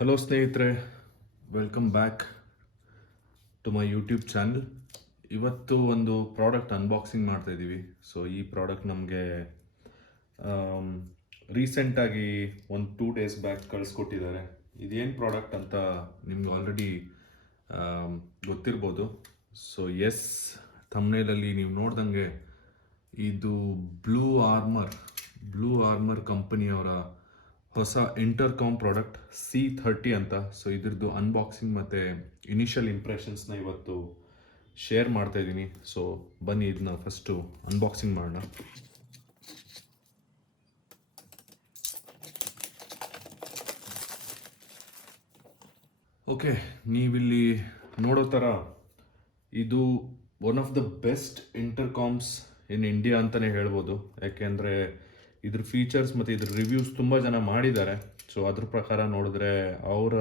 Hello ಸ್ನೇಹಿತರೆ, welcome back to my YouTube channel. ಇವತ್ತು ಒಂದು ಪ್ರಾಡಕ್ಟ್ ಅನ್ಬಾಕ್ಸಿಂಗ್ ಮಾಡ್ತಾ ಇದ್ದೀವಿ. ಸೊ ಈ ಪ್ರಾಡಕ್ಟ್ ನಮಗೆ ರೀಸೆಂಟಾಗಿ ಒಂದು 2 days ಬ್ಯಾಕ್ ಕಳಿಸ್ಕೊಟ್ಟಿದ್ದಾರೆ. ಇದೇನು ಪ್ರಾಡಕ್ಟ್ ಅಂತ ನಿಮ್ಗೆ ಆಲ್ರೆಡಿ ಗೊತ್ತಿರ್ಬೋದು. ಸೊ ಎಸ್, ಥಂಬ್ನೇಲಲ್ಲಿ ನೀವು ನೋಡ್ದಂಗೆ ಇದು ಬ್ಲೂ ಆರ್ಮರ್ ಕಂಪನಿಯವರ ಹೊಸ ಇಂಟರ್ಕಾಮ್ ಪ್ರಾಡಕ್ಟ್ C30 ಅಂತ. ಸೊ ಇದ್ರದ್ದು ಅನ್ಬಾಕ್ಸಿಂಗ್ ಮತ್ತು ಇನಿಷಿಯಲ್ ಇಂಪ್ರೆಷನ್ಸ್ನ ಇವತ್ತು ಶೇರ್ ಮಾಡ್ತಾ ಇದ್ದೀನಿ. ಸೊ ಬನ್ನಿ ಇದನ್ನ ಫಸ್ಟು ಅನ್ಬಾಕ್ಸಿಂಗ್ ಮಾಡೋಣ. ಓಕೆ, ನೀವಿಲ್ಲಿ ನೋಡೋ ಥರ ಇದು one of the best intercoms in India ಅಂತಲೇ ಹೇಳ್ಬೋದು. ಯಾಕೆಂದರೆ ಇದ್ರ ಫೀಚರ್ಸ್ ಮತ್ತು ಇದ್ರ ರಿವ್ಯೂಸ್ ತುಂಬ ಜನ ಮಾಡಿದ್ದಾರೆ. ಸೊ ಅದ್ರ ಪ್ರಕಾರ ನೋಡಿದ್ರೆ ಅವರ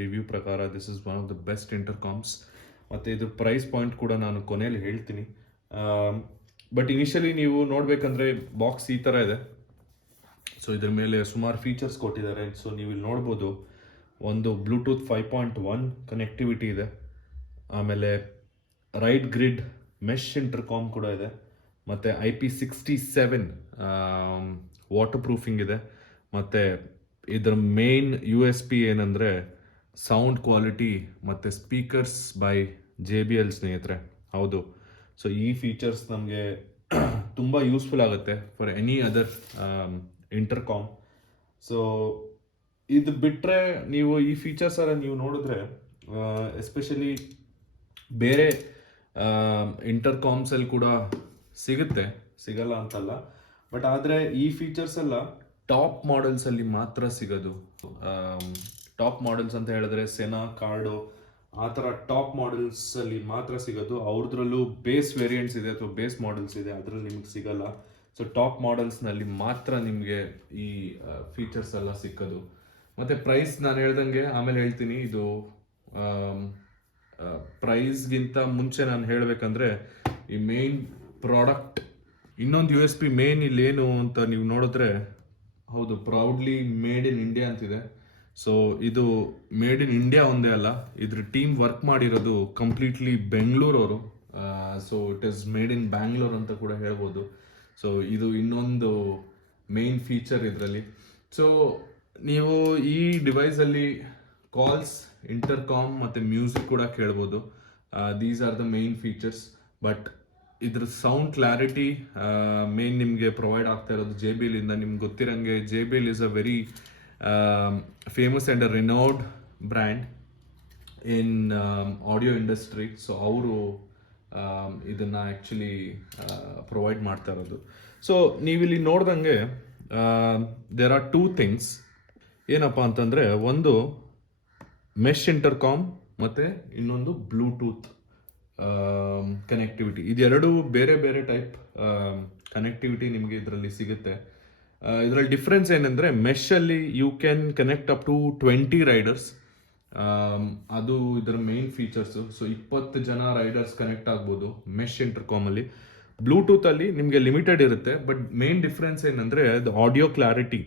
ರಿವ್ಯೂ ಪ್ರಕಾರ this is one of the best intercoms. ಮತ್ತು ಇದ್ರ ಪ್ರೈಸ್ ಪಾಯಿಂಟ್ ಕೂಡ ನಾನು ಕೊನೆಯಲ್ಲಿ ಹೇಳ್ತೀನಿ. ಬಟ್ ಇನಿಷಿಯಲಿ ನೀವು ನೋಡಬೇಕಂದ್ರೆ ಬಾಕ್ಸ್ ಈ ಥರ ಇದೆ. ಸೊ ಇದ್ರ ಮೇಲೆ ಸುಮಾರು ಫೀಚರ್ಸ್ ಕೊಟ್ಟಿದ್ದಾರೆ. ಸೊ ನೀವು ಇಲ್ಲಿ ನೋಡ್ಬೋದು, ಒಂದು ಬ್ಲೂಟೂತ್ 5.1 ಕನೆಕ್ಟಿವಿಟಿ ಇದೆ. ಆಮೇಲೆ ರೈಟ್ ಗ್ರಿಡ್ ಮೆಶ್ ಇಂಟರ್ಕಾಮ್ ಕೂಡ ಇದೆ. ಮತ್ತು IP67 ವಾಟರ್ ಪ್ರೂಫಿಂಗ್ ಇದೆ. ಮತ್ತು ಇದರ ಮೇನ್ USP ಏನಂದರೆ ಸೌಂಡ್ ಕ್ವಾಲಿಟಿ ಮತ್ತು ಸ್ಪೀಕರ್ಸ್ ಬೈ JBL ಸ್ನೇಹಿತರೆ. ಹೌದು, ಸೊ ಈ ಫೀಚರ್ಸ್ ನಮಗೆ ತುಂಬ ಯೂಸ್ಫುಲ್ ಆಗುತ್ತೆ for any other intercom. So ಇದು ಬಿಟ್ಟರೆ ನೀವು ಈ ಫೀಚರ್ಸ್ ಎಲ್ಲ ನೀವು ನೋಡಿದ್ರೆ ಎಸ್ಪೆಷಲಿ ಬೇರೆ ಇಂಟರ್ಕಾಮ್ಸಲ್ಲಿ ಕೂಡ ಸಿಗಲ್ಲ ಅಂತಲ್ಲ. ಬಟ್ ಆದರೆ ಈ ಫೀಚರ್ಸ್ ಎಲ್ಲ ಟಾಪ್ ಮಾಡೆಲ್ಸಲ್ಲಿ ಮಾತ್ರ ಸಿಗೋದು. ಟಾಪ್ ಮಾಡೆಲ್ಸ್ ಅಂತ ಹೇಳಿದ್ರೆ ಸೆನಾ, ಕಾರ್ಡೋ, ಆ ಥರ ಟಾಪ್ ಮಾಡೆಲ್ಸಲ್ಲಿ ಮಾತ್ರ ಸಿಗೋದು. ಅವ್ರದ್ರಲ್ಲೂ ಬೇಸ್ ವೇರಿಯಂಟ್ಸ್ ಇದೆ ಅಥವಾ ಬೇಸ್ ಮಾಡೆಲ್ಸ್ ಇದೆ, ಅದರಲ್ಲಿ ನಿಮ್ಗೆ ಸಿಗಲ್ಲ. ಸೊ ಟಾಪ್ ಮಾಡೆಲ್ಸ್ನಲ್ಲಿ ಮಾತ್ರ ನಿಮಗೆ ಈ ಫೀಚರ್ಸ್ ಎಲ್ಲ ಸಿಕ್ಕೋದು. ಮತ್ತು ಪ್ರೈಸ್ ನಾನು ಹೇಳ್ದಂಗೆ ಆಮೇಲೆ ಹೇಳ್ತೀನಿ. ಇದು ಪ್ರೈಸ್ಗಿಂತ ಮುಂಚೆ ನಾನು ಹೇಳಬೇಕಂದ್ರೆ ಈ ಮೇನ್ ಪ್ರಾಡಕ್ಟ್ ಇನ್ನೊಂದು USP ಮೇನ್ ಇಲ್ಲೇನು ಅಂತ ನೀವು ನೋಡಿದ್ರೆ, ಹೌದು, ಪ್ರೌಡ್ಲಿ ಮೇಡ್ ಇನ್ ಇಂಡಿಯಾ ಅಂತಿದೆ. ಸೊ ಇದು ಮೇಡ್ ಇನ್ ಇಂಡಿಯಾ ಒಂದೇ ಅಲ್ಲ, ಇದ್ರ ಟೀಮ್ ವರ್ಕ್ ಮಾಡಿರೋದು ಕಂಪ್ಲೀಟ್ಲಿ ಬೆಂಗಳೂರವರು. So it is made in Bangalore ಅಂತ ಕೂಡ ಹೇಳ್ಬೋದು. ಸೊ ಇದು ಇನ್ನೊಂದು ಮೇನ್ ಫೀಚರ್ ಇದರಲ್ಲಿ. ಸೊ ನೀವು ಈ ಡಿವೈಸಲ್ಲಿ ಕಾಲ್ಸ್, ಇಂಟರ್ಕಾಮ್ ಮತ್ತು ಮ್ಯೂಸಿಕ್ ಕೂಡ ಕೇಳ್ಬೋದು. These are the main features. But ಇದ್ರ ಸೌಂಡ್ ಕ್ಲಾರಿಟಿ ಮೇನ್ ನಿಮಗೆ ಪ್ರೊವೈಡ್ ಆಗ್ತಾ ಇರೋದು JBL ಇಂದ. ನಿಮ್ಗೆ ಗೊತ್ತಿರಂಗೆ JBL is a very famous and a renowned brand in audio industry. So ಅವರು ಇದನ್ನು ಆ್ಯಕ್ಚುಲಿ ಪ್ರೊವೈಡ್ ಮಾಡ್ತಾ ಇರೋದು. ಸೊ ನೀವಿಲ್ಲಿ ನೋಡ್ದಂಗೆ ದೇರ್ ಆರ್ 2 ಥಿಂಗ್ಸ್. ಏನಪ್ಪ ಅಂತಂದರೆ, ಒಂದು ಮೆಶ್ ಇಂಟರ್ಕಾಮ್ ಮತ್ತು ಇನ್ನೊಂದು ಬ್ಲೂಟೂತ್ ಕನೆಕ್ಟಿವಿಟಿ. ಇದೆರಡು ಬೇರೆ ಬೇರೆ ಟೈಪ್ ಕನೆಕ್ಟಿವಿಟಿ ನಿಮಗೆ ಇದರಲ್ಲಿ ಸಿಗುತ್ತೆ. ಇದರಲ್ಲಿ ಡಿಫ್ರೆನ್ಸ್ ಏನಂದರೆ, ಮೆಶಲ್ಲಿ you can connect up to 20 riders. ಅದು ಇದರ ಮೇನ್ ಫೀಚರ್ಸು. ಸೊ 20 ಜನ ರೈಡರ್ಸ್ ಕನೆಕ್ಟ್ ಆಗ್ಬೋದು ಮೆಶ್ ಇಂಟರ್ಕಾಮಲ್ಲಿ. ಬ್ಲೂಟೂತಲ್ಲಿ ನಿಮಗೆ ಲಿಮಿಟೆಡ್ ಇರುತ್ತೆ. ಬಟ್ ಮೇನ್ ಡಿಫ್ರೆನ್ಸ್ ಏನಂದರೆ ಅದು ಆಡಿಯೋ ಕ್ಲಾರಿಟಿ.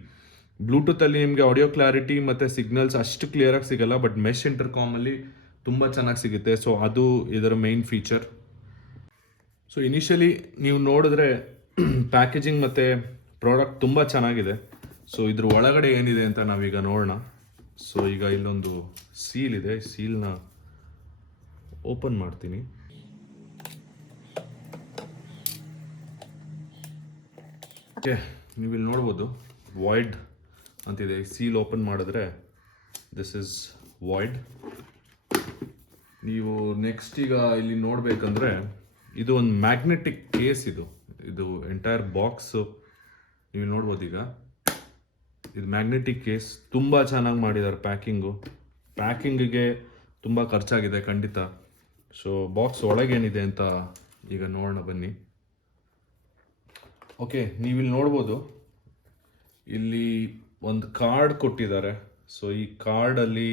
ಬ್ಲೂಟೂತಲ್ಲಿ ನಿಮಗೆ ಆಡಿಯೋ ಕ್ಲಾರಿಟಿ ಮತ್ತು ಸಿಗ್ನಲ್ಸ್ ಅಷ್ಟು ಕ್ಲಿಯರಾಗಿ ಸಿಗಲ್ಲ. ಬಟ್ ಮೆಶ್ ಇಂಟರ್ಕಾಮಲ್ಲಿ ತುಂಬ ಚೆನ್ನಾಗಿ ಸಿಗುತ್ತೆ. ಸೊ ಅದು ಇದರ ಮೇನ್ ಫೀಚರ್. ಸೊ ಇನಿಷಿಯಲಿ ನೀವು ನೋಡಿದ್ರೆ ಪ್ಯಾಕೇಜಿಂಗ್ ಮತ್ತು ಪ್ರಾಡಕ್ಟ್ ತುಂಬ ಚೆನ್ನಾಗಿದೆ. ಸೊ ಇದ್ರ ಒಳಗಡೆ ಏನಿದೆ ಅಂತ ನಾವೀಗ ನೋಡೋಣ. ಸೊ ಈಗ ಇಲ್ಲೊಂದು ಸೀಲ್ ಇದೆ. ಸೀಲ್ನ ಓಪನ್ ಮಾಡ್ತೀನಿ. ಓಕೆ, ನೀವಿಲ್ಲಿ ನೋಡ್ಬೋದು ವಾಯ್ಡ್ ಅಂತಿದೆ. ಸೀಲ್ ಓಪನ್ ಮಾಡಿದ್ರೆ ದಿಸ್ ಇಸ್ ವಾಯ್ಡ್. ನೀವು ನೆಕ್ಸ್ಟ್ ಈಗ ಇಲ್ಲಿ ನೋಡಬೇಕಂದ್ರೆ ಇದು ಒಂದು ಮ್ಯಾಗ್ನೆಟಿಕ್ ಕೇಸ್. ಇದು ಎಂಟೈರ್ ಬಾಕ್ಸು ನೀವು ನೋಡ್ಬೋದು. ಈಗ ಇದು ಮ್ಯಾಗ್ನೆಟಿಕ್ ಕೇಸ್. ತುಂಬ ಚೆನ್ನಾಗಿ ಮಾಡಿದ್ದಾರೆ ಪ್ಯಾಕಿಂಗಿಗೆ ತುಂಬ ಖರ್ಚಾಗಿದೆ ಖಂಡಿತ. ಸೊ ಬಾಕ್ಸ್ ಒಳಗೇನಿದೆ ಅಂತ ಈಗ ನೋಡೋಣ ಬನ್ನಿ. ಓಕೆ, ನೀವಿಲ್ಲಿ ನೋಡ್ಬೋದು, ಇಲ್ಲಿ ಒಂದು ಕಾರ್ಡ್ ಕೊಟ್ಟಿದ್ದಾರೆ. ಸೊ ಈ ಕಾರ್ಡಲ್ಲಿ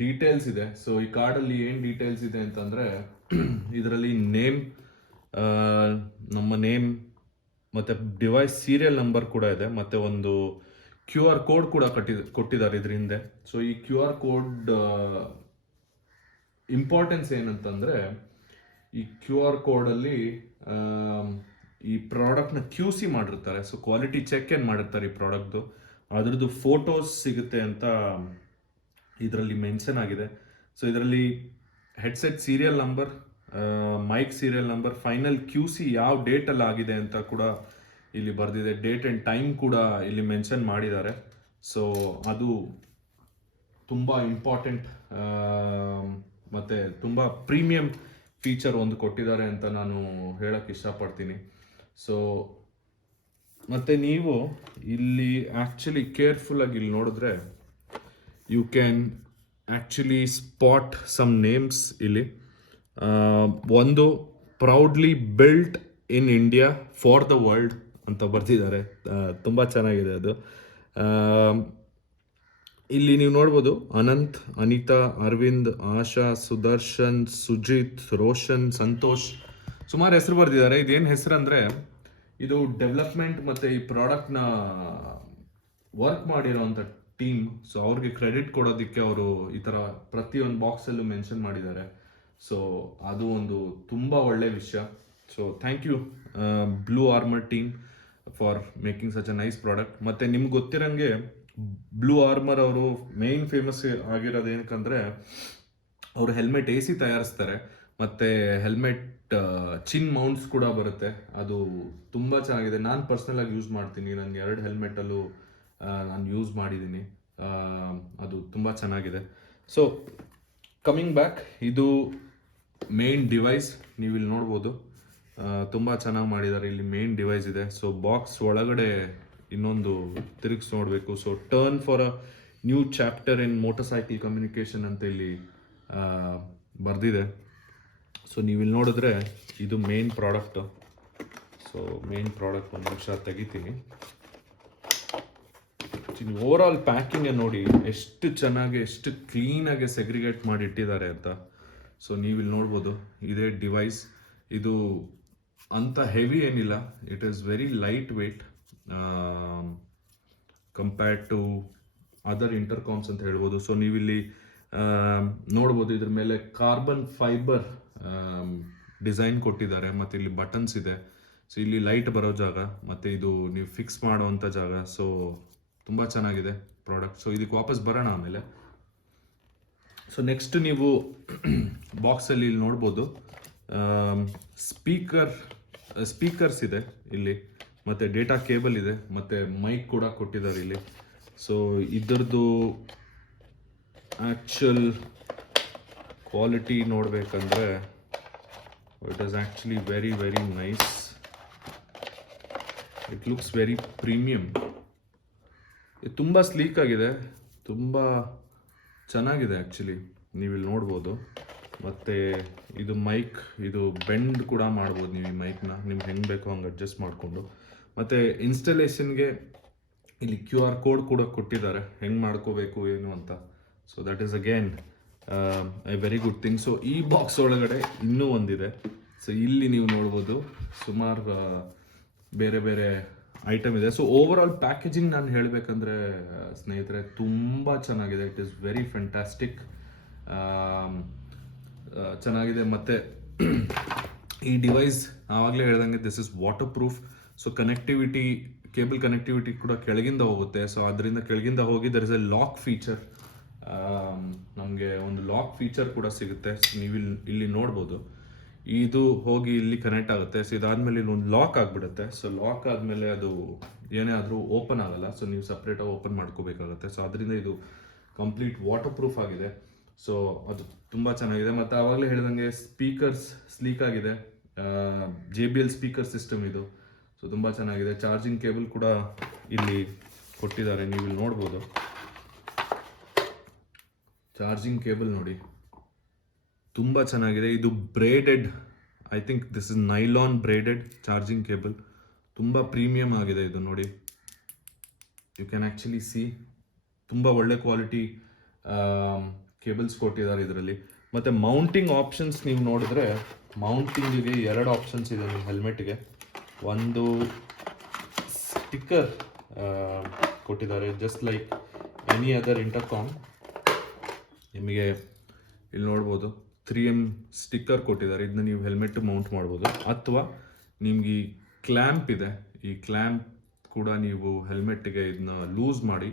ಡೀಟೇಲ್ಸ್ ಇದೆ. ಸೊ ಈ ಕಾರ್ಡಲ್ಲಿ ಏನು ಡೀಟೇಲ್ಸ್ ಇದೆ ಅಂತಂದರೆ, ಇದರಲ್ಲಿ ನೇಮ್, ನಮ್ಮ ನೇಮ್ ಮತ್ತು ಡಿವೈಸ್ ಸೀರಿಯಲ್ ನಂಬರ್ ಕೂಡ ಇದೆ. ಮತ್ತು ಒಂದು QR ಕೋಡ್ ಕೂಡ ಕೊಟ್ಟಿದ್ದಾರೆ ಇದ್ರ ಹಿಂದೆ. ಸೊ ಈ QR ಕೋಡ್ ಇಂಪಾರ್ಟೆನ್ಸ್ ಏನಂತಂದರೆ, ಈ QR ಕೋಡಲ್ಲಿ ಈ ಪ್ರಾಡಕ್ಟ್ನ QC ಮಾಡಿರ್ತಾರೆ. ಸೊ ಕ್ವಾಲಿಟಿ ಚೆಕ್ ಏನು ಮಾಡಿರ್ತಾರೆ ಈ ಪ್ರಾಡಕ್ಟ್ದು, ಅದ್ರದ್ದು ಫೋಟೋಸ್ ಸಿಗುತ್ತೆ ಅಂತ ಇದರಲ್ಲಿ ಮೆನ್ಷನ್ ಆಗಿದೆ. ಸೊ ಇದರಲ್ಲಿ headset serial number, mic serial number, final QC ಯಾವ ಡೇಟಲ್ಲಿ ಆಗಿದೆ ಅಂತ ಕೂಡ ಇಲ್ಲಿ ಬರೆದಿದೆ. ಡೇಟ್ ಆ್ಯಂಡ್ ಟೈಮ್ ಕೂಡ ಇಲ್ಲಿ ಮೆನ್ಷನ್ ಮಾಡಿದ್ದಾರೆ. ಸೊ ಅದು ತುಂಬ ಇಂಪಾರ್ಟೆಂಟ್ ಮತ್ತು ತುಂಬ ಪ್ರೀಮಿಯಂ ಫೀಚರ್ ಒಂದು ಕೊಟ್ಟಿದ್ದಾರೆ ಅಂತ ನಾನು ಹೇಳಕ್ಕೆ ಇಷ್ಟಪಡ್ತೀನಿ. ಸೊ ಮತ್ತು ನೀವು ಇಲ್ಲಿ ಆ್ಯಕ್ಚುಲಿ ಕೇರ್ಫುಲ್ಲಾಗಿ ಇಲ್ಲಿ ನೋಡಿದ್ರೆ you can actually spot some names ಇಲ್ಲಿ. ಒಂದು proudly built in India for the world ಅಂತ ಬರ್ತಿದ್ದಾರೆ. ತುಂಬ ಚೆನ್ನಾಗಿದೆ ಅದು. ಇಲ್ಲಿ ನೀವು ನೋಡ್ಬೋದು ಅನಂತ್, ಅನಿತಾ, ಅರವಿಂದ್, ಆಶಾ, ಸುದರ್ಶನ್, ಸುಜಿತ್, ರೋಷನ್, ಸಂತೋಷ್, ಸುಮಾರು ಹೆಸರು ಬರ್ದಿದ್ದಾರೆ. ಇದೇನು ಹೆಸರು ಅಂದರೆ, ಇದು ಡೆವಲಪ್ಮೆಂಟ್ ಮತ್ತು ಈ ಪ್ರಾಡಕ್ಟ್ನ ವರ್ಕ್ ಮಾಡಿರೋವಂಥ ಟೀಮ್. ಸೊ ಅವ್ರಿಗೆ ಕ್ರೆಡಿಟ್ ಕೊಡೋದಕ್ಕೆ ಅವರು ಈ ಥರ ಪ್ರತಿಯೊಂದು ಬಾಕ್ಸಲ್ಲೂ ಮೆನ್ಷನ್ ಮಾಡಿದ್ದಾರೆ. ಸೊ ಅದು ಒಂದು ತುಂಬ ಒಳ್ಳೆಯ ವಿಷಯ. So thank you Bluarmor team for making such a nice product. ಮತ್ತು ನಿಮ್ಗೆ ಗೊತ್ತಿರೋಂಗೆ Bluarmor ಅವರು ಮೇನ್ ಫೇಮಸ್ ಆಗಿರೋದು ಏನಕ್ಕಂದರೆ, ಅವರು ಹೆಲ್ಮೆಟ್ AC ತಯಾರಿಸ್ತಾರೆ ಮತ್ತು ಹೆಲ್ಮೆಟ್ ಚಿನ್ ಮೌಂಟ್ಸ್ ಕೂಡ ಬರುತ್ತೆ. ಅದು ತುಂಬ ಚೆನ್ನಾಗಿದೆ. ನಾನು ಪರ್ಸ್ನಲಾಗಿ ಯೂಸ್ ಮಾಡ್ತೀನಿ. ನನಗೆ 2 ಹೆಲ್ಮೆಟಲ್ಲೂ ನಾನು ಯೂಸ್ ಮಾಡಿದ್ದೀನಿ. ಅದು ತುಂಬ ಚೆನ್ನಾಗಿದೆ. ಸೊ ಕಮಿಂಗ್ ಬ್ಯಾಕ್, ಇದು ಮೇನ್ ಡಿವೈಸ್ ನೀವು ಇಲ್ಲಿ ನೋಡ್ಬೋದು. ತುಂಬ ಚೆನ್ನಾಗಿ ಮಾಡಿದ್ದಾರೆ. ಇಲ್ಲಿ ಮೇನ್ ಡಿವೈಸ್ ಇದೆ. ಸೊ ಬಾಕ್ಸ್ ಒಳಗಡೆ ಇನ್ನೊಂದು ತಿರುಗಿಸಿ ನೋಡಬೇಕು. So turn for a new chapter in motor cycle communication ಅಂತ ಇಲ್ಲಿ ಬರೆದಿದೆ. ಸೊ ನೀವು ಇಲ್ಲಿ ನೋಡಿದ್ರೆ ಇದು main product. So main product ಒಂದು ನಿಮಿಷ ತೆಗಿತೀನಿ. ಓವರ್ ಆಲ್ ಪ್ಯಾಕಿಂಗ್ ನೋಡಿ ಎಷ್ಟು ಚೆನ್ನಾಗಿ, ಎಷ್ಟು ಕ್ಲೀನಾಗಿ ಸೆಗ್ರಿಗೇಟ್ ಮಾಡಿ ಇಟ್ಟಿದ್ದಾರೆ ಅಂತ. ಸೊ ನೀವು ಇಲ್ಲಿ ನೋಡ್ಬೋದು, ಇದೇ ಡಿವೈಸ್. ಇದು ಅಂತ ಹೆವಿ ಏನಿಲ್ಲ. It is very light weight compared to other intercoms ಅಂತ ಹೇಳ್ಬೋದು. ಸೊ ನೀವಿಲ್ಲಿ ನೋಡ್ಬೋದು, ಇದ್ರ ಮೇಲೆ ಕಾರ್ಬನ್ ಫೈಬರ್ ಡಿಸೈನ್ ಕೊಟ್ಟಿದ್ದಾರೆ. ಮತ್ತು ಇಲ್ಲಿ ಬಟನ್ಸ್ ಇದೆ. ಸೊ ಇಲ್ಲಿ ಲೈಟ್ ಬರೋ ಜಾಗ, ಮತ್ತು ಇದು ನೀವು ಫಿಕ್ಸ್ ಮಾಡೋವಂಥ ಜಾಗ. ಸೊ ತುಂಬ ಚೆನ್ನಾಗಿದೆ ಪ್ರಾಡಕ್ಟ್. ಸೊ ಇದಕ್ಕೆ ವಾಪಸ್ ಬರೋಣ ಆಮೇಲೆ. ಸೊ ನೆಕ್ಸ್ಟ್ ನೀವು ಬಾಕ್ಸಲ್ಲಿ ಇಲ್ಲಿ ನೋಡ್ಬೋದು, ಸ್ಪೀಕರ್ಸ್ ಇದೆ ಇಲ್ಲಿ, ಮತ್ತು ಡೇಟಾ ಕೇಬಲ್ ಇದೆ, ಮತ್ತು ಮೈಕ್ ಕೂಡ ಕೊಟ್ಟಿದ್ದಾರೆ ಇಲ್ಲಿ. ಸೊ ಇದರದ್ದು ಆ್ಯಕ್ಚುಲ್ ಕ್ವಾಲಿಟಿ ನೋಡಬೇಕಂದ್ರೆ it is actually very very nice. It looks very premium. ಇದು ತುಂಬ ಸ್ಲೀಕ್ ಆಗಿದೆ, ತುಂಬ ಚೆನ್ನಾಗಿದೆ ಆ್ಯಕ್ಚುಲಿ. ನೀವು ಇಲ್ಲಿ ನೋಡ್ಬೋದು. ಮತ್ತು ಇದು ಮೈಕ್, ಇದು ಬೆಂಡ್ ಕೂಡ ಮಾಡ್ಬೋದು ನೀವು ಈ ಮೈಕ್ನ, ನಿಮ್ಗೆ ಹೆಂಗೆ ಬೇಕೋ ಹಂಗೆ ಅಡ್ಜಸ್ಟ್ ಮಾಡಿಕೊಂಡು. ಮತ್ತು ಇನ್ಸ್ಟಾಲೇಷನ್ಗೆ ಇಲ್ಲಿ QR ಕೋಡ್ ಕೂಡ ಕೊಟ್ಟಿದ್ದಾರೆ, ಹೆಂಗೆ ಮಾಡ್ಕೋಬೇಕು ಏನು ಅಂತ. So that is again A very good thing. So ಈ ಬಾಕ್ಸ್ ಒಳಗಡೆ ಇನ್ನೂ ಒಂದಿದೆ. ಸೊ ಇಲ್ಲಿ ನೀವು ನೋಡ್ಬೋದು ಸುಮಾರು ಬೇರೆ ಬೇರೆ ಐಟಮ್ ಇದೆ. ಸೊ ಓವರ್ ಆಲ್ ಪ್ಯಾಕೇಜಿಂಗ್ ನಾನು ಹೇಳಬೇಕಂದ್ರೆ ಸ್ನೇಹಿತರೆ ತುಂಬ ಚೆನ್ನಾಗಿದೆ. ಇಟ್ ಈಸ್ ವೆರಿ ಫ್ಯಾಂಟಾಸ್ಟಿಕ್, ಚೆನ್ನಾಗಿದೆ. ಮತ್ತು ಈ ಡಿವೈಸ್ ಆವಾಗಲೇ ಹೇಳ್ದಂಗೆ this is waterproof. So connectivity, cable connectivity ಕೂಡ ಕೆಳಗಿಂದ ಹೋಗುತ್ತೆ. ಸೊ ಅದರಿಂದ ಕೆಳಗಿಂದ ಹೋಗಿ there is a lock feature, ನಮಗೆ ಒಂದು ಲಾಕ್ ಫೀಚರ್ ಕೂಡ ಸಿಗುತ್ತೆ. ಸೊ ನೀವು ಇಲ್ಲಿ ನೋಡ್ಬೋದು, ಇದು ಹೋಗಿ ಇಲ್ಲಿ ಕನೆಕ್ಟ್ ಆಗುತ್ತೆ. ಸೊ ಇದಾದಮೇಲೆ ಇಲ್ಲಿ ಒಂದು ಲಾಕ್ ಆಗಿಬಿಡುತ್ತೆ. ಸೊ ಲಾಕ್ ಆದಮೇಲೆ ಅದು ಏನೇ ಆದರೂ ಓಪನ್ ಆಗಲ್ಲ. ಸೊ ನೀವು ಸಪ್ರೇಟಾಗಿ ಓಪನ್ ಮಾಡ್ಕೋಬೇಕಾಗುತ್ತೆ. ಸೊ ಅದರಿಂದ ಇದು ಕಂಪ್ಲೀಟ್ ವಾಟರ್ ಪ್ರೂಫ್ ಆಗಿದೆ. ಸೊ ಅದು ತುಂಬ ಚೆನ್ನಾಗಿದೆ. ಮತ್ತು ಆವಾಗಲೇ ಹೇಳಿದಂಗೆ ಸ್ಪೀಕರ್ಸ್ ಸ್ಲೀಕ್ ಆಗಿದೆ. JBL ಸ್ಪೀಕರ್ ಸಿಸ್ಟಮ್ ಇದು. ಸೊ ತುಂಬ ಚೆನ್ನಾಗಿದೆ. ಚಾರ್ಜಿಂಗ್ ಕೇಬಲ್ ಕೂಡ ಇಲ್ಲಿ ಕೊಟ್ಟಿದ್ದಾರೆ, ನೀವು ಇಲ್ಲಿ ನೋಡ್ಬೋದು. ಚಾರ್ಜಿಂಗ್ ಕೇಬಲ್ ನೋಡಿ ತುಂಬ ಚೆನ್ನಾಗಿದೆ. ಇದು braided, I think this is nylon braided charging cable. ತುಂಬ ಪ್ರೀಮಿಯಮ್ ಆಗಿದೆ ಇದು ನೋಡಿ. ಯು ಕ್ಯಾನ್ ಆ್ಯಕ್ಚುಲಿ ಸಿ ತುಂಬ ಒಳ್ಳೆ ಕ್ವಾಲಿಟಿ ಕೇಬಲ್ಸ್ ಕೊಟ್ಟಿದ್ದಾರೆ ಇದರಲ್ಲಿ. ಮತ್ತು ಮೌಂಟಿಂಗ್ ಆಪ್ಷನ್ಸ್ ನೀವು ನೋಡಿದ್ರೆ, ಮೌಂಟಿಂಗಿಗೆ 2 ಆಪ್ಷನ್ಸ್ ಇದೆ ನಿಮ್ಮ ಹೆಲ್ಮೆಟ್ಗೆ. ಒಂದು ಸ್ಟಿಕ್ಕರ್ ಕೊಟ್ಟಿದ್ದಾರೆ, just like any other intercom. ನಿಮಗೆ ಇಲ್ಲಿ ನೋಡ್ಬೋದು 3M ಸ್ಟಿಕ್ಕರ್ ಕೊಟ್ಟಿದ್ದಾರೆ. ಇದನ್ನ ನೀವು ಹೆಲ್ಮೆಟ್ ಮೌಂಟ್ ಮಾಡ್ಬೋದು, ಅಥವಾ ನಿಮ್ಗೆ ಈ ಕ್ಲ್ಯಾಂಪ್ ಇದೆ, ಈ ಕ್ಲ್ಯಾಂಪ್ ಕೂಡ ನೀವು ಹೆಲ್ಮೆಟ್ಗೆ ಇದನ್ನ ಲೂಸ್ ಮಾಡಿ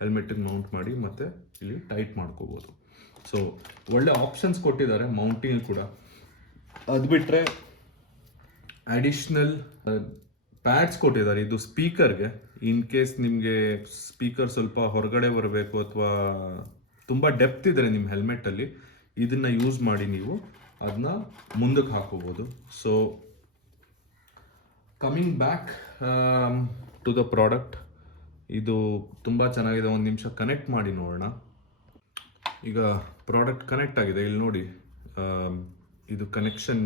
ಹೆಲ್ಮೆಟ್ಟಿಗೆ ಮೌಂಟ್ ಮಾಡಿ ಮತ್ತೆ ಇಲ್ಲಿ ಟೈಟ್ ಮಾಡ್ಕೋಬೋದು. ಸೊ ಒಳ್ಳೆ ಆಪ್ಷನ್ಸ್ ಕೊಟ್ಟಿದ್ದಾರೆ ಮೌಂಟಿಂಗ್ ಕೂಡ. ಅದು ಬಿಟ್ಟರೆ ಅಡಿಷ್ನಲ್ ಪ್ಯಾಡ್ಸ್ ಕೊಟ್ಟಿದ್ದಾರೆ. ಇದು ಸ್ಪೀಕರ್ಗೆ, ಇನ್ ಕೇಸ್ ನಿಮಗೆ ಸ್ಪೀಕರ್ ಸ್ವಲ್ಪ ಹೊರಗಡೆ ಬರಬೇಕು ಅಥವಾ ತುಂಬ ಡೆಪ್ತ್ ಇದ್ದರೆ ನಿಮ್ಮ ಹೆಲ್ಮೆಟ್ಟಲ್ಲಿ, ಇದನ್ನು ಯೂಸ್ ಮಾಡಿ ನೀವು ಅದನ್ನ ಮುಂದಕ್ಕೆ ಹಾಕೋಬೋದು. So coming back to the product, ಇದು ತುಂಬ ಚೆನ್ನಾಗಿದೆ. ಒಂದು ನಿಮಿಷ ಕನೆಕ್ಟ್ ಮಾಡಿ ನೋಡೋಣ. ಈಗ ಪ್ರಾಡಕ್ಟ್ ಕನೆಕ್ಟ್ ಆಗಿದೆ, ಇಲ್ಲಿ ನೋಡಿ. ಇದು ಕನೆಕ್ಷನ್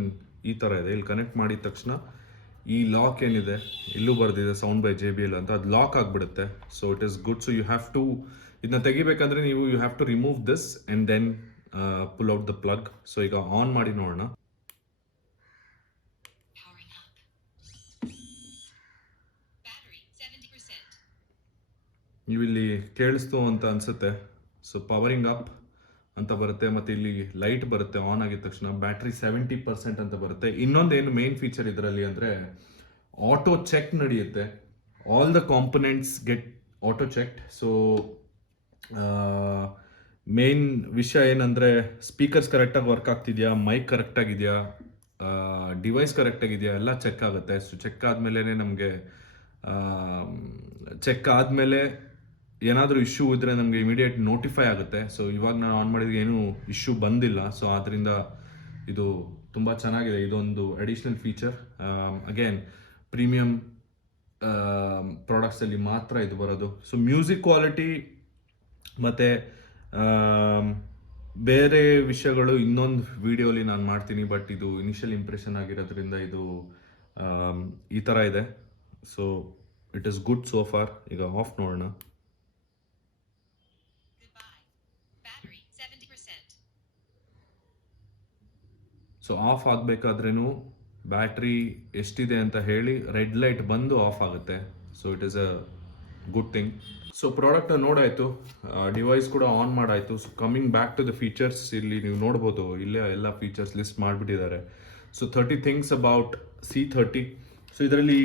ಈ ಥರ ಇದೆ. ಇಲ್ಲಿ ಕನೆಕ್ಟ್ ಮಾಡಿದ ತಕ್ಷಣ ಈ ಲಾಕ್ ಏನಿದೆ, ಇಲ್ಲೂ ಬರೆದಿದೆ ಸೌಂಡ್ ಬೈ JBL ಅಂತ, ಅದು ಲಾಕ್ ಆಗಿಬಿಡುತ್ತೆ. So it is good. So you have to ಇದನ್ನ ತೆಗಿಬೇಕಂದ್ರೆ ನೀವು you have to remove this and then pull out the plug. So ಈಗ ಆನ್ ಮಾಡಿ ನೋಡೋಣ. ನೀವು ಇಲ್ಲಿ ಕೇಳಿಸ್ತು ಅಂತ ಅನ್ಸುತ್ತೆ. ಸೊ ಪವರಿಂಗ್ ಅಪ್ ಅಂತ ಬರುತ್ತೆ, ಮತ್ತು ಇಲ್ಲಿ ಲೈಟ್ ಬರುತ್ತೆ ಆನ್ ಆಗಿದ ತಕ್ಷಣ. ಬ್ಯಾಟ್ರಿ 70% ಅಂತ ಬರುತ್ತೆ. ಇನ್ನೊಂದು ಏನು ಮೇನ್ ಫೀಚರ್ ಇದರಲ್ಲಿ ಅಂದರೆ ಆಟೋ ಚೆಕ್ ನಡೆಯುತ್ತೆ. All the components get auto checked. So main ವಿಷಯ ಏನಂದರೆ ಸ್ಪೀಕರ್ಸ್ ಕರೆಕ್ಟಾಗಿ ವರ್ಕ್ ಆಗ್ತಿದೆಯಾ, ಮೈಕ್ ಕರೆಕ್ಟಾಗಿದೆಯಾ, ಡಿವೈಸ್ ಕರೆಕ್ಟಾಗಿದೆಯಾ, ಎಲ್ಲ ಚೆಕ್ ಆಗುತ್ತೆ. ಸೊ ಚೆಕ್ ಆದಮೇಲೆ ನಮಗೆ ಚೆಕ್ ಆದಮೇಲೆ ಏನಾದರೂ ಇಶ್ಯೂ ಇದ್ದರೆ ನಮಗೆ ಇಮಿಡಿಯೇಟ್ ನೋಟಿಫೈ ಆಗುತ್ತೆ. ಸೊ ಇವಾಗ ನಾನು ಆನ್ ಮಾಡಿದ್ರೆ ಏನೂ ಇಶ್ಯೂ ಬಂದಿಲ್ಲ. ಸೊ ಆದ್ದರಿಂದ ಇದು ತುಂಬ ಚೆನ್ನಾಗಿದೆ. ಇದೊಂದು ಅಡಿಷ್ನಲ್ ಫೀಚರ್. ಅಗೇನ್ ಪ್ರೀಮಿಯಂ ಪ್ರಾಡಕ್ಟ್ಸಲ್ಲಿ ಮಾತ್ರ ಇದು ಬರೋದು. ಸೊ ಮ್ಯೂಸಿಕ್ ಕ್ವಾಲಿಟಿ ಮತ್ತು ಬೇರೆ ವಿಷಯಗಳು ಇನ್ನೊಂದು ವಿಡಿಯೋಲಿ ನಾನು ಮಾಡ್ತೀನಿ. ಬಟ್ ಇದು ಇನಿಷಿಯಲ್ ಇಂಪ್ರೆಷನ್ ಆಗಿರೋದ್ರಿಂದ ಇದು ಈ ಥರ ಇದೆ. So it is good so far. ಈಗ ಆಫ್ ನೋಡೋಣ. ಸೊ ಆಫ್ ಆಗಬೇಕಾದ್ರೂ ಬ್ಯಾಟ್ರಿ ಎಷ್ಟಿದೆ ಅಂತ ಹೇಳಿ ರೆಡ್ ಲೈಟ್ ಬಂದು ಆಫ್ ಆಗುತ್ತೆ. So it is a good thing. So product ನೋಡಾಯಿತು, ಡಿವೈಸ್ ಕೂಡ ಆನ್ ಮಾಡಾಯಿತು. So coming back to the features, ಇಲ್ಲಿ ನೀವು ನೋಡ್ಬೋದು, ಇಲ್ಲೇ ಎಲ್ಲ ಫೀಚರ್ಸ್ ಲಿಸ್ಟ್ ಮಾಡಿಬಿಟ್ಟಿದ್ದಾರೆ. So 30 things about C30. So ಇದರಲ್ಲಿ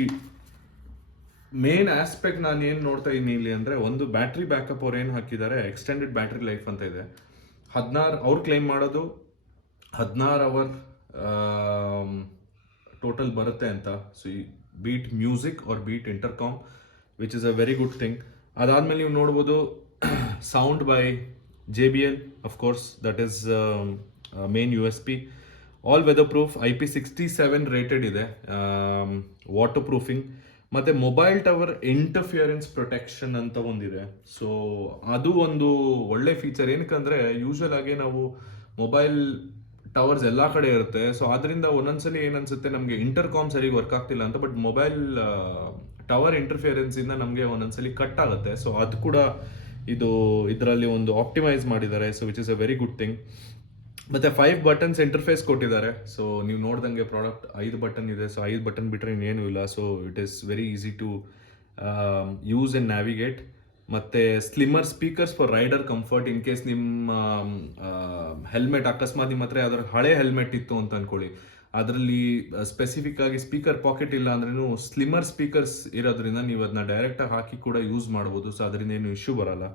ಮೇನ್ ಆಸ್ಪೆಕ್ಟ್ ನಾನು ಏನು ನೋಡ್ತಾ ಇದ್ದೀನಿ ಇಲ್ಲಿ ಅಂದರೆ, ಒಂದು ಬ್ಯಾಟ್ರಿ ಬ್ಯಾಕಪ್ ಅವ್ರು ಏನು ಹಾಕಿದ್ದಾರೆ, ಎಕ್ಸ್ಟೆಂಡೆಡ್ ಬ್ಯಾಟ್ರಿ ಲೈಫ್ ಅಂತ ಇದೆ. 16 ಅವ್ರು ಕ್ಲೈಮ್ ಮಾಡೋದು 16 ಅವರ್ ಟೋಟಲ್ ಬರುತ್ತೆ ಅಂತ. ಸೊ ಈ beat music or beat intercom, which is a very good thing. ಅದಾದಮೇಲೆ ನೀವು ನೋಡ್ಬೋದು sound by JBL, of course that is main USP. All weatherproof, IP67 rated ಇದೆ, ವಾಟರ್ ಪ್ರೂಫಿಂಗ್, ಮತ್ತು ಮೊಬೈಲ್ ಟವರ್ ಇಂಟರ್ಫಿಯರೆನ್ಸ್ ಪ್ರೊಟೆಕ್ಷನ್ ಅಂತ ಒಂದಿದೆ. So ಅದು ಒಂದು ಒಳ್ಳೆ ಫೀಚರ್. ಏನಕ್ಕಂದರೆ ಯೂಶ್ವಲ್ ಆಗಿ ನಾವು ಮೊಬೈಲ್ ಟವರ್ಸ್ ಎಲ್ಲ ಕಡೆ ಇರುತ್ತೆ. ಸೊ ಅದರಿಂದ ಒಂದೊಂದ್ಸಲಿ ಏನನ್ಸುತ್ತೆ, ನಮಗೆ ಇಂಟರ್ಕಾಮ್ ಸರಿಗೆ ವರ್ಕ್ ಆಗ್ತಿಲ್ಲ ಅಂತ. ಬಟ್ ಮೊಬೈಲ್ ಟವರ್ ಇಂಟರ್ಫಿಯರೆನ್ಸಿಂದ ನಮಗೆ ಒಂದೊಂದ್ಸಲಿ ಕಟ್ ಆಗುತ್ತೆ. ಸೊ ಅದು ಕೂಡ ಇದರಲ್ಲಿ ಒಂದು ಆಪ್ಟಿಮೈಸ್ ಮಾಡಿದ್ದಾರೆ. So which is a very good thing. ಮತ್ತು 5 ಬಟನ್ಸ್ ಇಂಟರ್ಫೇಸ್ ಕೊಟ್ಟಿದ್ದಾರೆ. ಸೊ ನೀವು ನೋಡ್ದಂಗೆ ಪ್ರಾಡಕ್ಟ್ 5 ಬಟನ್ ಇದೆ. ಸೊ 5 ಬಟನ್ ಬಿಟ್ಟರೆ ಇನ್ನೇನು ಇಲ್ಲ. So it is very easy to use and navigate. ಮತ್ತು slimmer speakers for rider comfort. In case ನಿಮ್ಮ ಹೆಲ್ಮೆಟ್ ಅಕಸ್ಮಾತ್ ನಿಮ್ಮ ಹತ್ರ ಯಾವ್ದಾದ್ರು ಹಳೆ ಹೆಲ್ಮೆಟ್ ಇತ್ತು ಅಂತ ಅಂದ್ಕೊಳ್ಳಿ, ಅದರಲ್ಲಿ ಸ್ಪೆಸಿಫಿಕ್ ಆಗಿ ಸ್ಪೀಕರ್ ಪಾಕೆಟ್ ಇಲ್ಲ ಅಂದ್ರೂ ಸ್ಲಿಮ್ಮರ್ ಸ್ಪೀಕರ್ಸ್ ಇರೋದ್ರಿಂದ ನೀವು ಅದನ್ನ ಡೈರೆಕ್ಟಾಗಿ ಹಾಕಿ ಕೂಡ ಯೂಸ್ ಮಾಡ್ಬೋದು. ಸೊ ಅದರಿಂದ ಏನು ಇಶ್ಯೂ ಬರಲ್ಲ.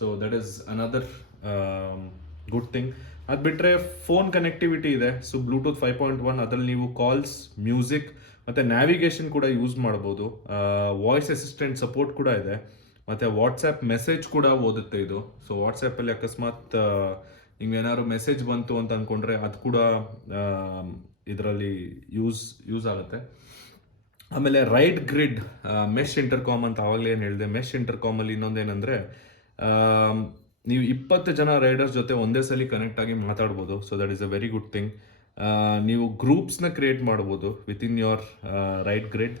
So that is another good thing. ಅದು ಬಿಟ್ಟರೆ ಫೋನ್ ಕನೆಕ್ಟಿವಿಟಿ ಇದೆ. ಸೊ ಬ್ಲೂಟೂತ್ 5.1, ಅದರಲ್ಲಿ ನೀವು ಕಾಲ್ಸ್, ಮ್ಯೂಸಿಕ್ ಮತ್ತು ನ್ಯಾವಿಗೇಷನ್ ಕೂಡ ಯೂಸ್ ಮಾಡ್ಬೋದು. ವಾಯ್ಸ್ ಅಸಿಸ್ಟೆಂಟ್ ಸಪೋರ್ಟ್ ಕೂಡ ಇದೆ. ಮತ್ತು ವಾಟ್ಸಪ್ ಮೆಸೇಜ್ ಕೂಡ ಓದುತ್ತೆ ಇದು. ಸೊ ವಾಟ್ಸಪ್ಪಲ್ಲಿ ಅಕಸ್ಮಾತ್ ನಿಮ್ಗೇನಾದ್ರು ಮೆಸೇಜ್ ಬಂತು ಅಂತ ಅಂದ್ಕೊಂಡ್ರೆ ಅದು ಕೂಡ ಇದರಲ್ಲಿ ಯೂಸ್ ಆಗುತ್ತೆ. ಆಮೇಲೆ ರೈಡ್ ಗ್ರಿಡ್ ಮೆಶ್ ಇಂಟರ್ಕಾಮ್ ಅಂತ ಆವಾಗಲೇ ಏನು ಹೇಳಿದೆ. ಮೆಶ್ ಇಂಟರ್ಕಾಮಲ್ಲಿ ಇನ್ನೊಂದೇನೆಂದರೆ, ನೀವು 20 ಜನ ರೈಡರ್ಸ್ ಜೊತೆ ಒಂದೇ ಸಲ ಕನೆಕ್ಟ್ ಆಗಿ ಮಾತಾಡ್ಬೋದು. So that is a very good thing. ನೀವು ಗ್ರೂಪ್ಸ್ನ ಕ್ರಿಯೇಟ್ ಮಾಡ್ಬೋದು within your ride grid.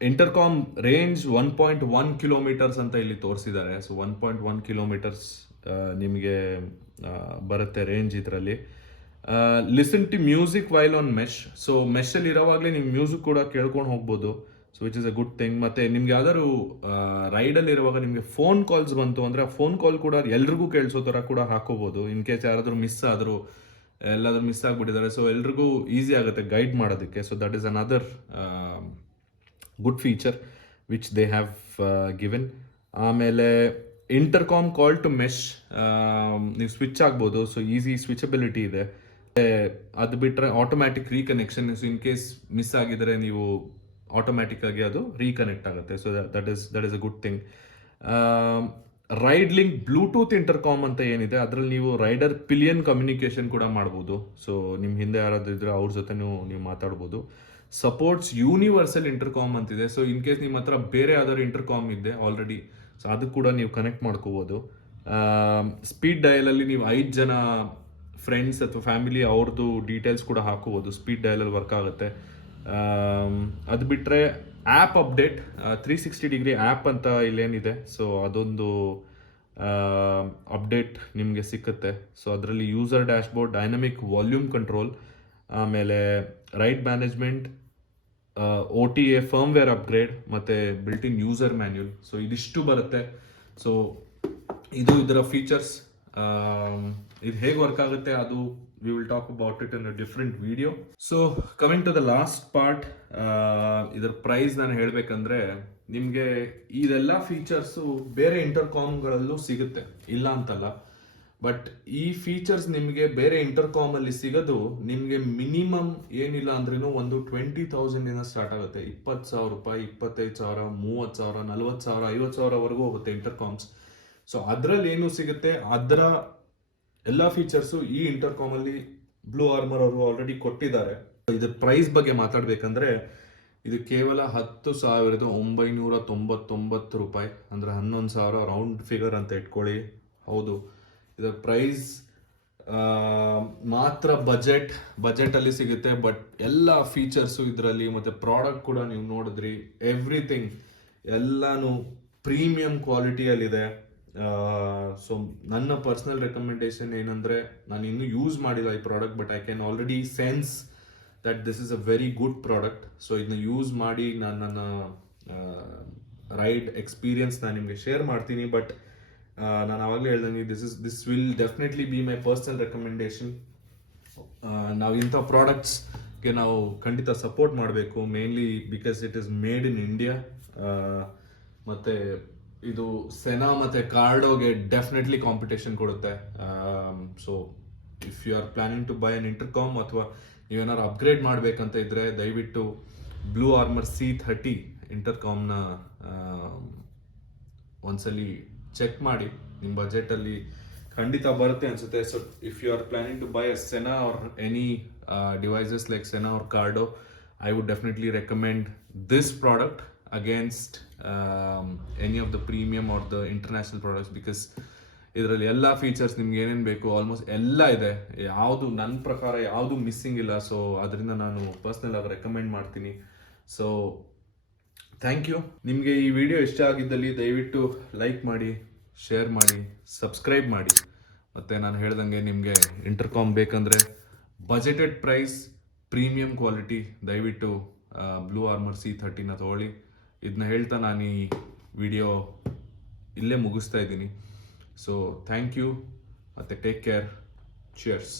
Intercom range 1.1 kilometres ಅಂತ ಇಲ್ಲಿ ತೋರಿಸಿದ್ದಾರೆ. ಸೊ 1.1 ಕಿಲೋಮೀಟರ್ಸ್ ನಿಮಗೆ ಬರುತ್ತೆ ರೇಂಜ್ ಇದರಲ್ಲಿ. Listen to music while on mesh. So ಮೆಶಲ್ಲಿ ಇರೋವಾಗಲೇ ನೀವು ಮ್ಯೂಸಿಕ್ ಕೂಡ ಕೇಳ್ಕೊಂಡು ಹೋಗ್ಬೋದು. So which is a good thing. ಮತ್ತು ನಿಮ್ಗೆ ಯಾವ್ದಾದ್ರು ರೈಡಲ್ಲಿ ಇರುವಾಗ ನಿಮಗೆ ಫೋನ್ ಕಾಲ್ಸ್ ಬಂತು ಅಂದರೆ ಆ ಫೋನ್ ಕಾಲ್ ಕೂಡ ಎಲ್ರಿಗೂ ಕೇಳಿಸೋ ಥರ ಕೂಡ ಹಾಕೋಬೋದು. ಇನ್ ಕೇಸ್ ಯಾರಾದರೂ ಮಿಸ್ ಆದರೂ, ಎಲ್ಲಾದರೂ ಮಿಸ್ ಆಗಿಬಿಟ್ಟಿದ್ದಾರೆ, ಸೊ ಎಲ್ರಿಗೂ ಈಸಿ ಆಗುತ್ತೆ ಗೈಡ್ ಮಾಡೋದಕ್ಕೆ. So that is another good feature which they have given. ಆಮೇಲೆ ಇಂಟರ್ಕಾಮ್ ಕಾಲ್ ಟು ಮೆಶ್, ನೀವು ಸ್ವಿಚ್ ಆಗ್ಬೋದು, ಸೊ ಈಸಿ ಸ್ವಿಚಬಿಲಿಟಿ ಇದೆ. ಅದು ಬಿಟ್ಟರೆ automatic reconnection, so in case miss ಆಗಿದರೆ ನೀವು ಆಟೋಮ್ಯಾಟಿಕ್ ಆಗಿ ಅದು ರೀಕನೆಕ್ಟ್ ಆಗುತ್ತೆ. So that is a good thing. Ride link Bluetooth intercom ಅಂತ ಏನಿದೆ, ಅದರಲ್ಲಿ ನೀವು ರೈಡರ್ ಪಿಲಿಯನ್ ಕಮ್ಯುನಿಕೇಶನ್ ಕೂಡ ಮಾಡ್ಬೋದು. ಸೊ ನಿಮ್ಮ ಹಿಂದೆ ಯಾರಾದ್ರೂ ಇದ್ರೆ ಅವ್ರ ಜೊತೆ ನೀವು ಮಾತಾಡ್ಬೋದು. ಸಪೋರ್ಟ್ಸ್ ಯೂನಿವರ್ಸಲ್ ಇಂಟರ್ಕಾಮ್ ಅಂತಿದೆ. ಸೊ ಇನ್ ಕೇಸ್ ನಿಮ್ಮ ಹತ್ರ ಬೇರೆ ಯಾವ್ದಾದ್ರು ಇಂಟರ್ಕಾಮ್ ಇದೆ ಆಲ್ರೆಡಿ, ಸೊ ಅದು ಕೂಡ ನೀವು ಕನೆಕ್ಟ್ ಮಾಡ್ಕೋಬೋದು. ಸ್ಪೀಡ್ ಡಯಲಲ್ಲಿ ನೀವು 5 ಜನ ಫ್ರೆಂಡ್ಸ್ ಅಥವಾ ಫ್ಯಾಮಿಲಿ ಅವ್ರದ್ದು ಡೀಟೇಲ್ಸ್ ಕೂಡ ಹಾಕೋಬೋದು. ಸ್ಪೀಡ್ ಡಯಲಲ್ಲಿ ವರ್ಕ್ ಆಗುತ್ತೆ. ಅದು ಬಿಟ್ಟರೆ ಆ್ಯಪ್ ಅಪ್ಡೇಟ್, 360 ಡಿಗ್ರಿ ಆ್ಯಪ್ ಅಂತ ಇಲ್ಲೇನಿದೆ, ಸೊ ಅದೊಂದು ಅಪ್ಡೇಟ್ ನಿಮಗೆ ಸಿಕ್ಕುತ್ತೆ. ಸೊ ಅದರಲ್ಲಿ user dashboard, dynamic volume control, ಆಮೇಲೆ ride management, OTA firmware upgrade ಮತ್ತು built in user manual. So ಇದಿಷ್ಟು ಬರುತ್ತೆ. ಸೊ ಇದು ಇದರ ಫೀಚರ್ಸ್. ಇದು ಹೇಗೆ ವರ್ಕ್ ಆಗುತ್ತೆ ಅದು we will talk about it in a different video. So coming to the last part, ಇದರ ಪ್ರೈಸ್ ನಾನು ಹೇಳಬೇಕಂದ್ರೆ, ನಿಮಗೆ ಇದೆಲ್ಲ ಫೀಚರ್ಸು ಬೇರೆ ಇಂಟರ್ಕಾಮ್ಗಳಲ್ಲೂ ಸಿಗುತ್ತೆ, ಇಲ್ಲ ಅಂತಲ್ಲ. ಬಟ್ ಈ ಫೀಚರ್ಸ್ ನಿಮಗೆ ಬೇರೆ ಇಂಟರ್ಕಾಮಲ್ಲಿ ಸಿಗೋದು ನಿಮಗೆ ಮಿನಿಮಮ್ ಏನಿಲ್ಲ ಅಂದ್ರೂ ಒಂದು 20,000 ಸ್ಟಾರ್ಟ್ ಆಗುತ್ತೆ. 20,000 ರೂಪಾಯಿ, 25,000, 30,000, 40,000, 50,000ವರೆಗೂ ಹೋಗುತ್ತೆ ಇಂಟರ್ಕಾಮ್ಸ್. ಸೊ ಅದರಲ್ಲಿ ಏನು ಸಿಗುತ್ತೆ, ಅದರ ಎಲ್ಲ ಫೀಚರ್ಸು ಈ ಇಂಟರ್ಕಾಮಲ್ಲಿ ಬ್ಲೂ ಆರ್ಮರ್ ಅವರು ಆಲ್ರೆಡಿ ಕೊಟ್ಟಿದ್ದಾರೆ. ಇದ್ರ ಪ್ರೈಸ್ ಬಗ್ಗೆ ಮಾತಾಡಬೇಕಂದ್ರೆ, ಇದು ಕೇವಲ 10,999 ರೂಪಾಯಿ, ಅಂದರೆ 11,000 ರೌಂಡ್ ಫಿಗರ್ ಅಂತ ಇಟ್ಕೊಳ್ಳಿ. ಹೌದು, ಇದರ ಪ್ರೈಸ್ ಮಾತ್ರ ಬಜೆಟಲ್ಲಿ ಸಿಗುತ್ತೆ. ಬಟ್ ಎಲ್ಲ ಫೀಚರ್ಸು ಇದರಲ್ಲಿ, ಮತ್ತು ಪ್ರಾಡಕ್ಟ್ ಕೂಡ ನೀವು ನೋಡಿದ್ರಿ, ಎವ್ರಿಥಿಂಗ್ ಎಲ್ಲಾನು ಪ್ರೀಮಿಯಂ ಕ್ವಾಲಿಟಿಯಲ್ಲಿದೆ. ಸೊ ನನ್ನ ಪರ್ಸ್ನಲ್ ರೆಕಮೆಂಡೇಶನ್ ಏನಂದರೆ, ನಾನು ಇನ್ನೂ ಯೂಸ್ ಮಾಡಿಲ್ಲ ಈ product, but I can already sense that this is a very good product. So ಇದನ್ನ ಯೂಸ್ ಮಾಡಿ ನಾನು ನನ್ನ ರೈಡ್ ಎಕ್ಸ್ಪೀರಿಯನ್ಸ್ ನಾನು ನಿಮಗೆ ಶೇರ್ ಮಾಡ್ತೀನಿ. ಬಟ್ ನಾನು ಆವಾಗಲೇ ಹೇಳ್ದಂಗೆ this will definitely be my personal recommendation. ನಾವು ಇಂಥ ಪ್ರಾಡಕ್ಟ್ಸ್ಗೆ ನಾವು ಖಂಡಿತ ಸಪೋರ್ಟ್ ಮಾಡಬೇಕು, mainly because it is made in India. ಮತ್ತು ಇದು ಸೆನಾ ಮತ್ತು ಕಾರ್ಡೋಗೆ ಡೆಫಿನೆಟ್ಲಿ ಕಾಂಪಿಟೇಷನ್ ಕೊಡುತ್ತೆ. So if you are planning to buy an intercom, ಅಥವಾ ನೀವೇನಾದ್ರು ಅಪ್ಗ್ರೇಡ್ ಮಾಡಬೇಕಂತ ಇದ್ದರೆ, ದಯವಿಟ್ಟು ಬ್ಲೂ ಆರ್ಮರ್ C30 ಇಂಟರ್ಕಾಮ್ನ ಒಂದ್ಸಲಿ ಚೆಕ್ ಮಾಡಿ. ನಿಮ್ಮ ಬಜೆಟಲ್ಲಿ ಖಂಡಿತ ಬರುತ್ತೆ ಅನಿಸುತ್ತೆ. So if you are planning to buy a Sena or any devices like Sena or Cardo, I would definitely recommend this product against any of the premium or the international products, because ಇದರಲ್ಲಿ ಎಲ್ಲ features ನಿಮ್ಗೆ ಏನೇನು ಬೇಕು almost ಎಲ್ಲ ಇದೆ. ಯಾವುದು ನನ್ನ ಪ್ರಕಾರ ಯಾವುದು ಮಿಸ್ಸಿಂಗ್ ಇಲ್ಲ. ಸೊ ಅದರಿಂದ ನಾನು ಪರ್ಸ್ನಲ್ ಆಗಿ ರೆಕಮೆಂಡ್ ಮಾಡ್ತೀನಿ. So thank you. ನಿಮಗೆ ಈ ವಿಡಿಯೋ ಇಷ್ಟ ಆಗಿದ್ದಲ್ಲಿ ದಯವಿಟ್ಟು ಲೈಕ್ ಮಾಡಿ, ಶೇರ್ ಮಾಡಿ, ಸಬ್ಸ್ಕ್ರೈಬ್ ಮಾಡಿ. ಮತ್ತು ನಾನು ಹೇಳ್ದಂಗೆ ನಿಮಗೆ ಇಂಟರ್ಕಾಮ್ ಬೇಕಂದರೆ ಬಜೆಟೆಡ್ ಪ್ರೈಸ್, ಪ್ರೀಮಿಯಂ ಕ್ವಾಲಿಟಿ, ದಯವಿಟ್ಟು ಬ್ಲೂ ಆರ್ಮರ್ C30ನ ತೊಗೊಳ್ಳಿ. ಇದನ್ನ ಹೇಳ್ತಾ ನಾನು ಈ ವಿಡಿಯೋ ಇಲ್ಲೇ ಮುಗಿಸ್ತಾ ಇದ್ದೀನಿ. ಸೊ ಥ್ಯಾಂಕ್ ಯು, ಮತ್ತು ಟೇಕ್ ಕೇರ್. ಚಿಯರ್ಸ್.